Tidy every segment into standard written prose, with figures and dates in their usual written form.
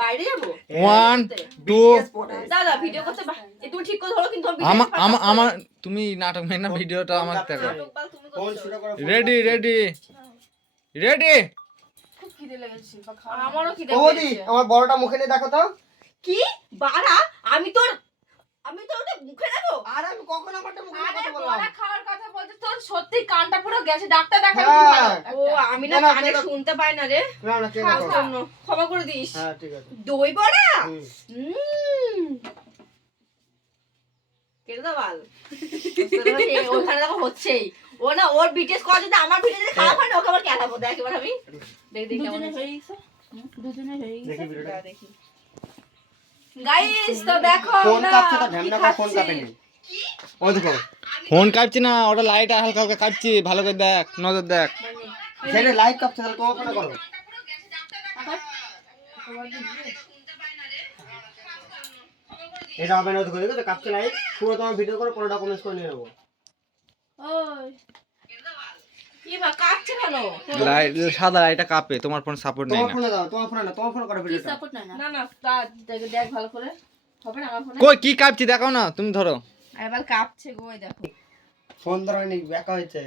বাইরে যাবো 1 2 দাদা ভিডিও করতে তুমি ঠিক করে ধরো কিন্তু আমার তুমি নাটক মেন না ভিডিওটা আমার দেখো রেডি খুব খিদে লেগেছে শিল্পা আমারও খিদে বৌদি আমার বড়টা মুখে নিয়ে দেখো তো। কি বাড়া আমি তো ওটা মুখে নেব আর আমি কখন আমারটা মুখে নিয়ে আরে কথা বললাম? বড়া খাওয়ার কথা বলছিস তোর সত্যি কানটা পুরো গেছে ডাক্তার দেখাবি হ্যাঁ। ও আমি না না, কানে না, শুনতে পাই না রে না না কেন খাওয়ার করো? জন্য ক্ষমা করে দিস হ্যাঁ ঠিক আছে। দই বড়া হুম। কেটে দাও বাল ওখানে দেখো হচ্ছেই ও না ওর বিটিএস করা যদি আমার বিটিএস খাওয়া হয় না ওকে আবার কেলাবো দেখ এবার আমি দেখি কেমন দুজনে হয়ে গেছে দুজনে হয়ে গেছে দেখি ভিডিওটা। দেখি গাইস তো দেখো ফোন আমরা কাঁপছে তো কি ঢ্যামনা করে ফোন খাচ্ছি। কাঁপেনি। ওই দেখো ফোন কাটছি না ওটা লাইট হালকা হালকা কাটছি ভালো করে দেখ নজর দেখ সেটা লাইভ কাঁপছে তাহলে তোমার ফোনে করো। এটা হবে না তো করে দেখো কাঁপছে লাইভ পুরো তোমার ভিডিও করে পুরো ডকুমেন্টস করে নিয়ে নেবো। ওই কি বা কাটছে কেন লাইট সাদা লাইটটা কাঁপে তোমার ফোন সাপোর্ট নেই তোমার না ফোনে দাও তোমার ফোনে না তোমার ফোনে করো কি ভিডিওটা। সাপোর্ট নাই না না না তা দেখ ভালো করে হবে না আমার ফোনে কই কি কাঁপছি দেখাও না তুমি ধরো এবার কাঁপছে গো এই দেখো ফোন ধরনি একা হয়েছে।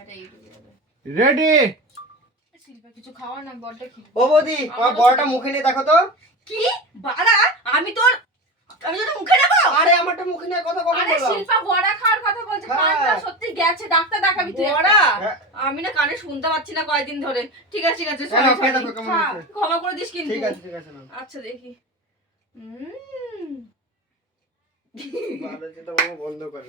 এটা ইউটিউবে যাবে। রেডি শিল্পা কিছু খাওয়ার না বড়টা খিদে ও বৌদি আমার বড়টা মুখে নিয়ে দেখো তো। কি বাড়া আমি তোর মুখে নেব আরে আমারটা মুখে নিয়ে কথা কখন আরে বললাম? শিল্পা বড়া খাওয়ার কথা বলছে হ্যাঁ। কানটা সত্যি গেছে ডাক্তার দেখাবি তুই বড়া হ্যাঁ। আমি না কানে শুনতে পাচ্ছি না কয়েকদিন ধরে ঠিক আছে কেন, sorry, কেন, sorry। কেমন হ্যাঁ, হয়েছে? ক্ষমা করে দিস কিন্তু ঠিক আছে না। আচ্ছা দেখি ভালো যেটা মামা বন্ধ করে।